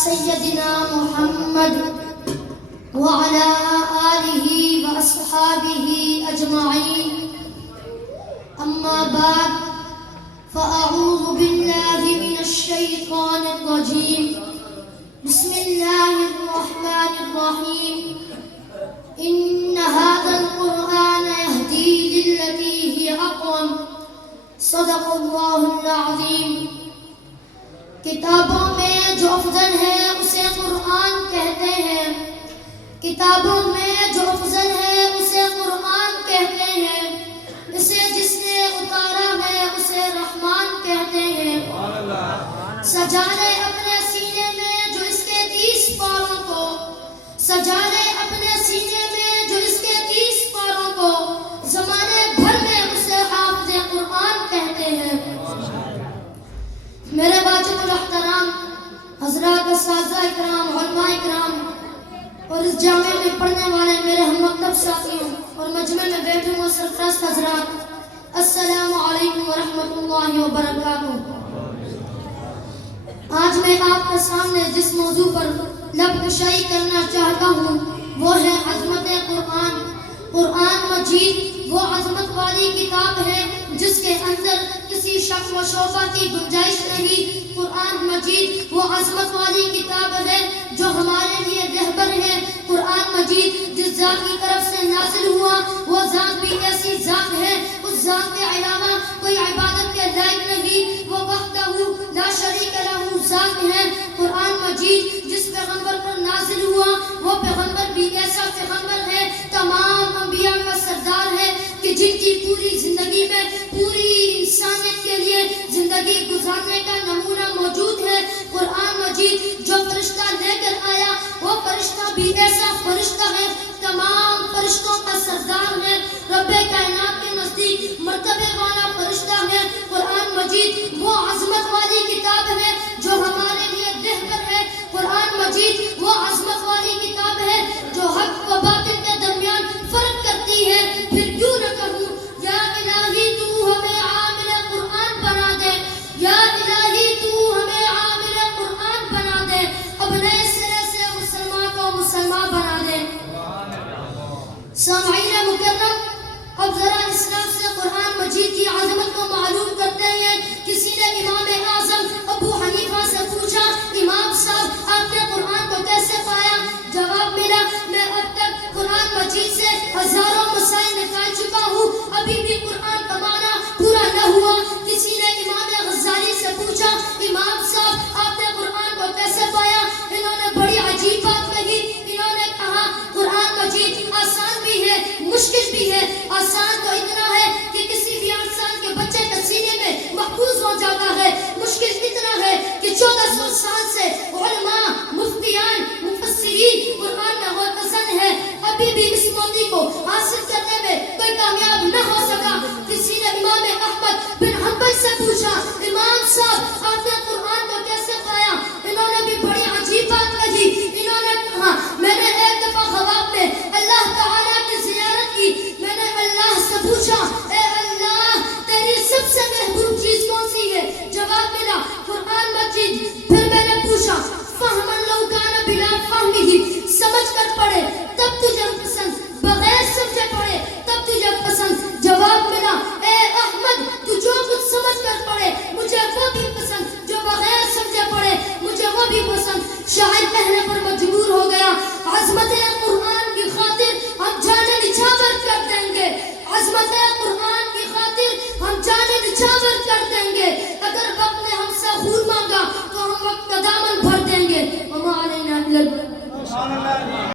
سيدنا محمد وعلى آله وأصحابه أجمعين. أما بعد فأعوذ بالله من الشيطان الرجيم. بسم الله الرحمن الرحيم. إن هذا القرآن يهدي للتي هي أقوم. صدق الله العظيم. کتابوں میں جو افضل ہے اسے قرآن کہتے ہیں. کتابوں میں جو افضل ہے اسے قرآن کہتے ہیں. اسے جس نے اتارا ہے اسے رحمان کہتے ہیں. سجا لے اپنے سینے میں جو اس کے 30 پاروں کو. سجا لے اپنے سینے میں جو اس کے 30 پاروں کو. زمانے بھر میں اسے حافظ قرآن کہتے ہیں. میرے واجب الاحترام حضرات، اساتذہ اکرام، علماء اکرام اور اس جامعے میں پڑھنے والے میرے ہم مکتب ساتھیوں اور مجمع میں بیٹھے ہوئے سرپرست حضرات، السلام علیکم ورحمۃ اللہ وبرکاتہ. آج میں آپ کے سامنے جس موضوع پر لب کشائی کرنا چاہتا ہوں وہ ہے عظمت قرآن. قرآن مجید وہ عظمت والی کتاب ہے جس کے اندر کسی شک و شبہ کی گنجائش نہیں. قرآن مجید وہ عظمت والی کتاب ہے جو ہمارے لیے رہبر ہے. قرآن مجید جس ذات کی طرف سے نازل ہوا وہ ذات بھی ایسی ذات ہے، اس ذات کے علاوہ کوئی عبادت کے لائق نہیں. وہ وحدہ لا شریک لہ ذات ہے. قرآن مجید جس پیغمبر پر نازل ہوا وہ پیغمبر بھی ایسا پیغمبر ہے، تمام انبیاء کا سردار ہے کہ جن کی پوری زندگی میں پوری انسانیت کے لیے زندگی گزارنے کا نمونہ موجود ہے. قرآن مجید جو فرشتہ لے کر آیا وہ فرشتہ بھی ایسا فرشتہ ہے، تمام فرشتوں کا سردار ہے، رب کائنات کے نزدیک مرتبے والا فرشتہ ہے. قرآن مجید وہ عظمت والی کتاب ہے جو ہمارے لیے رہبر ہے. قرآن مجید وہ عظمت والی کتاب ہے جو حق و باطل کے درمیان فرق کرتی ہے. پھر کیوں نہ کہوں یا الہی تو ہمیں عامل قرآن بنا دے، یا الہی تو ہمیں عامل قرآن بنا دے، اب نئے سرے سے مسلمان کو مسلمان بنا دے. سامعین مکرم، اب ذرا اسلام سے قرآن مجید کی عظمت کو معلوم کرتے ہیں. کسی نے امام اعظم ابو حنیفہ سے پوچھا، امام صاحب آپ نے قرآن کو کیسے پایا؟ جواب ملا، میں اب تک قرآن مجید سے ہزاروں مسائل نکال چکا ہوں، ابھی بھی قرآن کا معنی پورا نہ ہوا. کسی نے امام غزالی سے پوچھا، امام صاحب آپ نے قرآن کو کیسے پایا؟ انہوں نے بڑی عجیب بات کہی. انہوں نے کہا قرآن مجید آسان بھی ہے مشکل بھی ہے. آسان تو اتنا ہے کہ کسی بھی 8 سال کے بچے کے سینے میں محفوظ ہو جاتا ہے. مشکل اتنا ہے کہ 1400 سال سے علماء، مفتیان، مفسرین قرآن میں غوطہ ہے، ابھی بھی اس موتی کو حاصل کرنے میں کوئی کامیاب نہ ہو سکا. کسی نے امام احمد بن حنبل سے پوچھا، امام صاحب آپ نے قرآن کو کیسے پایا؟ انہوں نے بھی بڑی عجیب بات کہی. انہوں نے کہا میں نے ایک دفعہ خواب میں اللہ تعالیٰ کی زیارت کی. میں نے اللہ سے پوچھا، اے اللہ تیری سب سے محبوب چیز کون سی ہے؟ جواب ملا قرآن مجید. پھر میں نے پوچھا فہمن لو کان بلا فہمہ، سمجھ کر پڑھے تب تجھے پسند، بغیر سمجھے پڑھے تب تجھے پسند. جواب ملا اے احمد تو جو کچھ سمجھ کر پڑھے مجھے وہ بھی پسند، جو بغیر سمجھے پڑھے مجھے وہ بھی پسند. شاعر کہنے پر مجبور ہو گیا، عظمت قرآن کی خاطر ہم جانے نچھاور کر دیں گے. عظمت قرآن کی خاطر ہم جانے نچھاور کر دیں گے. اگر وقت نے ہم سے خون مانگا تو ہم وقت کا دامن بھر دیں گے. وما علینا الا البلاغ.